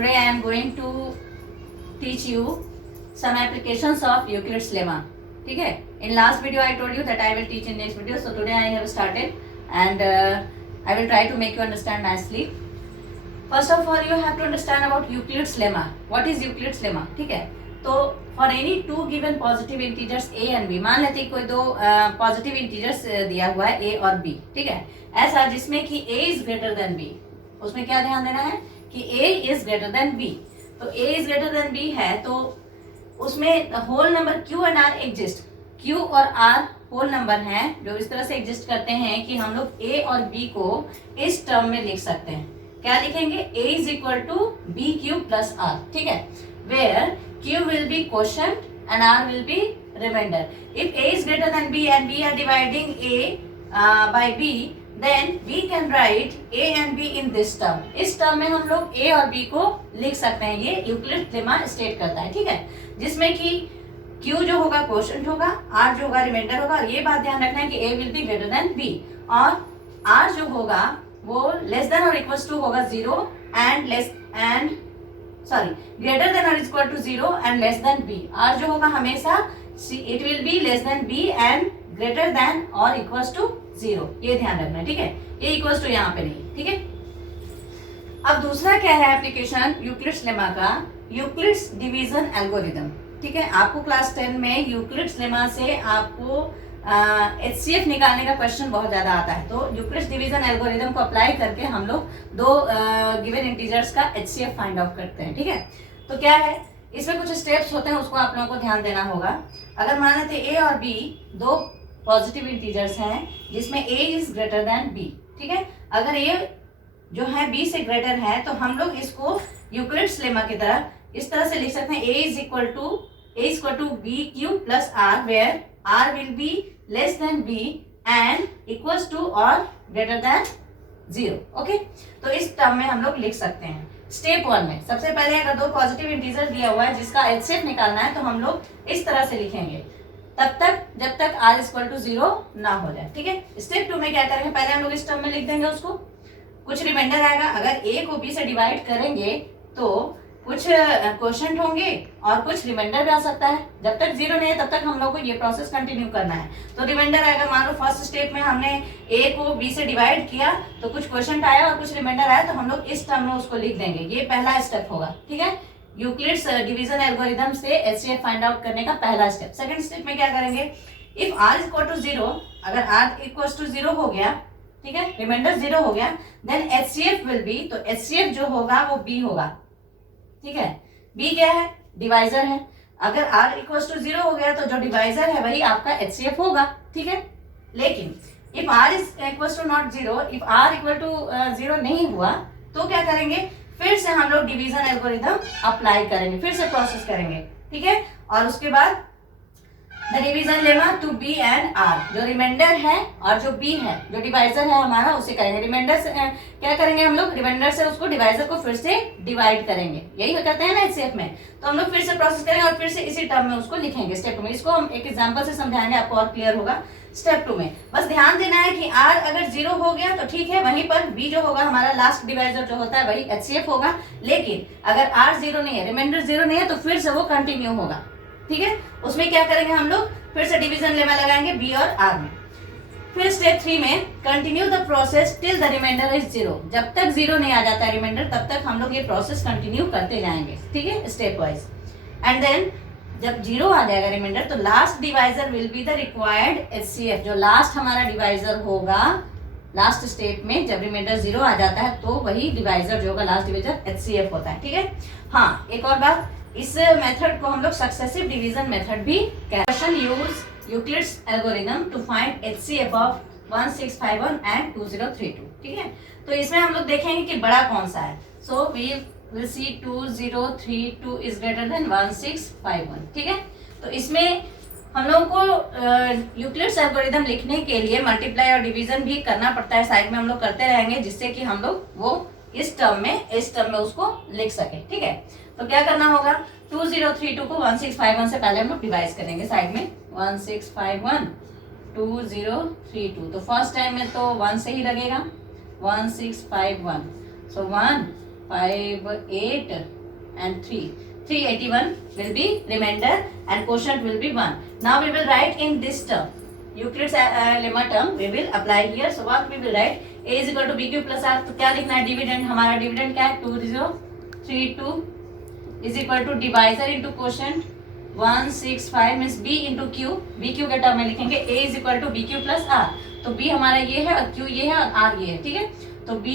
today I am going to teach you some applications of Euclid's lemma. ठीक है? In last video I told you that I will teach in next video. So today I have started and I will try to make you understand nicely. First of all, you have to understand about Euclid's lemma. What is Euclid's lemma? ठीक है? तो for any two given positive integers a and b, मान लेते हैं कोई दो positive integers दिया हुआ है a और b, ठीक है, ऐसा जिसमें कि a is greater than b, उसमें क्या ध्यान देना है कि a is greater than b. तो a is greater than b है तो उसमें whole number q and r exist. q और r होल नंबर हैं जो इस तरह से एग्जिस्ट करते हैं कि हम लोग a और b को इस टर्म में लिख सकते हैं. क्या लिखेंगे? a is equal to B Q plus r, ठीक है, where q will be quotient and r will be remainder. If a is greater than b and we are dividing a by b, then we can write a and b in this term. इस term में हम लोग a और b को लिख सकते हैं. ये यूक्लिड लेमा स्टेट करता है, ठीक है, जिसमें कि q जो होगा क्वोशंट होगा, r जो होगा रिमाइंडर होगा. ये बात ध्यान रखना है कि a will be greater than b और r जो होगा वो less than or equal to होगा 0 and greater than or equal to 0 and less than b. r जो होगा हमेशा it will be less than b and greater than or equal to 0. ये ध्यान रखना है, ठीक है. ये इक्वल टू यहाँ पे नहीं, ठीक है. अब दूसरा क्या है एप्लीकेशन यूक्लिड्स लेमा का? यूक्लिड्स डिवीजन एल्गोरिथम, ठीक है. आपको क्लास 10 में यूक्लिड्स लेमा से आपको HCF निकालने का क्वेश्चन बहुत ज्यादा आता है. तो यूक्लिड्स डिवीजन एल्गोरिथम को अप्लाई करके हम लोग दो गिवन इंटीजर्स का HCF फाइंड आउट करते हैं, ठीक है. तो क्या है, इसमें कुछ स्टेप्स होते हैं, उसको आप लोगों को ध्यान देना होगा. अगर मान लेते A और B दो पॉजिटिव इंटीजर्स हैं जिसमें A is greater than B, ठीक है. अगर A जो है B से ग्रेटर है तो हम लोग इसको यूक्लिड्स लेमा की तरह इस तरह से लिख सकते हैं. A is equal to B Q plus r where r will be less than b and equals to or greater than 0. Okay, तो इस टर्म में हम लोग लिख सकते हैं. स्टेप 1 में सबसे पहले अगर दो पॉजिटिव इंटीजर दिया हुआ है जिसका HCF निकालना है तो हम लोग इस तरह से लिखेंगे तब तक जब तक r इक्वल टू 0 ना हो जाए, ठीक है. स्टेप 2 में क्या करेंगे? पहले हम लोग इस टर्म में लिख देंगे उसको, कुछ रिमाइंडर आएगा. अगर a को b से डिवाइड करेंगे तो कुछ क्वोशंट होंगे और कुछ रिमाइंडर भी आ सकता है. जब तक 0 नहीं है तब तक हम लोग को ये प्रोसेस कंटिन्यू करना है. तो रिमाइंडर आएगा, मान लो फर्स्ट स्टेप में हमने a को b से डिवाइड किया तो कुछ क्वोशंट आया और कुछ रिमाइंडर आया तो हम लोग इस टर्म में उसको लिख देंगे. ये पहला स्टेप होगा, ठीक है, यूक्लिड्स डिवीजन एल्गोरिथम से HCF फाइंड आउट करने का पहला स्टेप. सेकंड स्टेप में क्या करेंगे? इफ r इक्वल टू 0, अगर r इक्वल टू 0 हो गया, ठीक है, रिमाइंडर 0 हो गया, देन HCF विल बी, तो HCF जो होगा वो b होगा, ठीक है. b क्या है? डिवाइजर है. अगर r इक्वल टू 0 हो गया तो जो डिवाइजर है वही आपका HCF होगा, ठीक है. लेकिन if r is equal to not 0, if r equal to 0 नहीं हुआ तो क्या करेंगे? फिर से हम लोग डिवीजन एल्गोरिथम अप्लाई करेंगे, फिर से प्रोसेस करेंगे, ठीक है. और उसके बाद the division lemma to b and r, जो रिमाइंडर है और जो b है जो डिवाइजर है हमारा उसे करेंगे. रिमाइंडर से क्या करेंगे हम लोग? रिमाइंडर से उसको डिवाइजर को फिर से डिवाइड करेंगे. यही करते हैं ना HCF में. तो हम लोग फिर से प्रोसेस करेंगे और फिर से इसी टर्म में उसको लिखेंगे. स्टेप 2 में इसको हम एक एग्जांपल से समझाएंगे, आपको और क्लियर होगा. स्टेप 2 में बस ध्यान देना है कि r अगर 0 हो गया तो ठीक है, वहीं पर b जो होगा हमारा लास्ट डिवाइजर जो होता है वही HCF होगा. लेकिन अगर r 0 नहीं है, रिमाइंडर 0 नहीं है तो फिर से वो कंटिन्यू होगा, ठीक है. उसमें क्या करेंगे हम लोग? फिर से डिवीजन लेमा लगाएंगे b और r में. फिर स्टेप 3 में continue the process till the remainder is 0. जब तक 0 नहीं आ जाता है रिमाइंडर तब तक हम लोग ये प्रोसेस कंटिन्यू करते जाएंगे, ठीक है, स्टेप वाइज. एंड देन जब 0 आ जाएगा रिमाइंडर तो last divisor will be the required HCF. जो लास्ट हमारा डिवाइजर होगा लास्ट स्टेप में जब रिमाइंडर 0 आ जाता है तो वही डिवाइजर जो होगा लास्ट डिवाइजर HCF होता है, ठीक है. हाँ, एक और बात, इस मेथड को हम लोग सक्सेसिव डिवीजन मेथड भी कहते हैं. Use Euclid's algorithm to find HCF of 1651 and 2032, ठीक है. तो इसमें हम लोग देखेंगे कि बड़ा कौन सा है. So we will see 2032 is greater than 1651, ठीक है. तो इसमें हम लोगों को यूक्लिड्स एल्गोरिथम लिखने के लिए मल्टीप्लाई और डिवीजन भी करना पड़ता है. साइड में हम लोग करते रहेंगे जिससे कि हम लोग वो इस टर्म में उसको लिख सके, ठीक है. तो क्या करना होगा? 2032 को 1651 से पहले हम लोग डिवाइड करेंगे साइड में. 1651 2032, तो फर्स्ट टाइम में तो 1 से ही लगेगा. 1651, सो 1 5, 8 and 3. 381 will be remainder and quotient will be 1. Now we will write in this term. Euclid's lemma term we will apply here. So what we will write? A is equal to BQ plus R. तो क्या लिखना है? Dividend. हमारा dividend क्या है? 2032 is equal to divisor into quotient 165 means B into Q. BQ के term में लिखेंगे A is equal to BQ plus R. तो B हमारा ये है और Q ये है और R ये है. ठीक है. तो B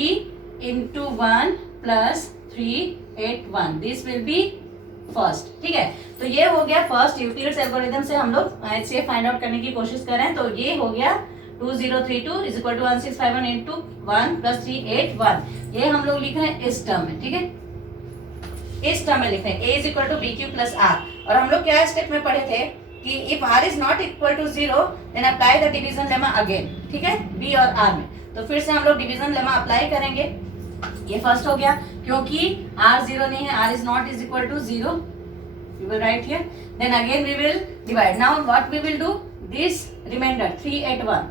into 1 plus 381. This will be first. ठीक है. तो ये हो गया फर्स्ट. यूक्लिड्स एल्गोरिथम से हम लोग HCF फाइंड आउट करने की कोशिश कर रहे हैं. तो ये हो गया 2032 is equal to 1651 into 1 plus 381. ये हम लोग लिख रहे हैं इस टर्म में. ठीक है. इस टर्म में लिख रहे हैं A is equal to BQ plus R. और हम लोग क्या स्टेप में पढ़े थे कि if R is not equal to 0 then apply the division lemma again. ठीक है. B और R में. तो फिर से हम लोग डिवीजन लेमा अप्लाई करेंगे. ये फर्स्ट हो गया क्योंकि R 0 नहीं है. R is not is equal to 0. We will write here. Then again we will divide. Now what we will do? This remainder 381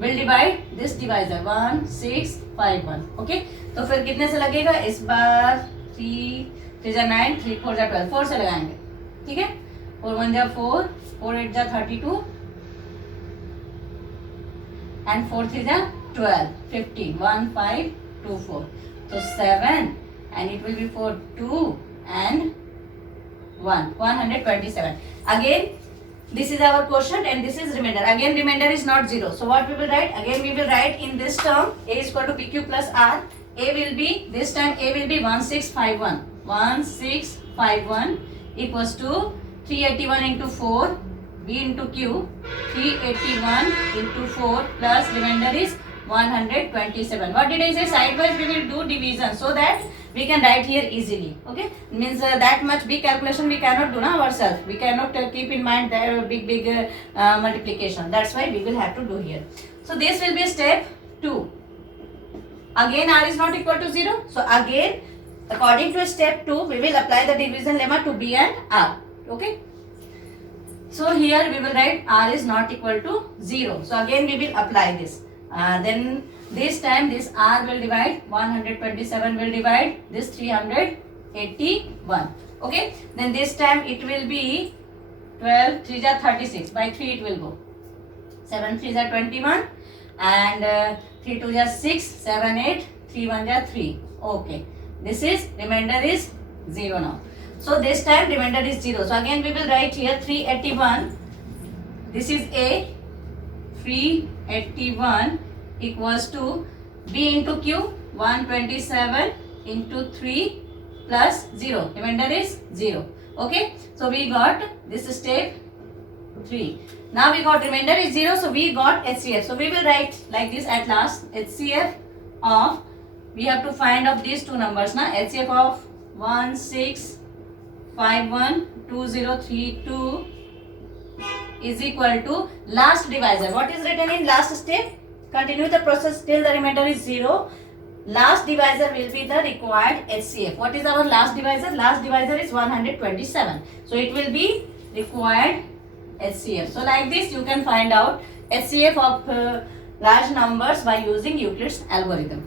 will divide this divisor 1651. Okay. तो फिर कितने से लगेगा? इस बार 3 3 9 3 4 12. 4 से लगाएंगे. ठीक है. 4 1 4 4 8 32 and 4 3 12 15 1 5 2 4. So 7 and it will be 4 2 and 1 127. Again this is our quotient and this is remainder. Again remainder is not 0. So what we will write? Again we will write in this term A is equal to BQ plus R. A will be this time A will be 1651. 1651 equals to 381 into 4 B into Q. 381 into 4 plus remainder is 127. What did I say? Sidewise we will do division so that we can write here easily. Okay. Means that much big calculation we cannot do now ourselves. We cannot keep in mind that big multiplication. That's why we will have to do here. So this will be step 2. Again R is not equal to 0. So again according to step 2 we will apply the division lemma to B and R. Okay. So here we will write R is not equal to 0. So again we will apply this. Then this time this R will divide 127 will divide this 381. Okay. Then this time it will be 12 3 36. By 3 it will go. 7 3 21 and 3 2 6 7 8 3 1 3. Okay. This is remainder is 0 now. So this time remainder is 0. So again we will write here 381. This is A. 381 equals to B into Q 127 into 3 plus 0. Remainder is 0. Okay. So we got this step 3. Now we got remainder is 0. So we got HCF. So we will write like this at last. HCF of, we have to find of these two numbers. Now HCF of 16512032 is equal to last divisor. What is written in last step? Continue the process till the remainder is 0. Last divisor will be the required HCF. What is our last divisor? Last divisor is 127. So it will be required HCF. So like this you can find out HCF of large numbers by using Euclid's algorithm.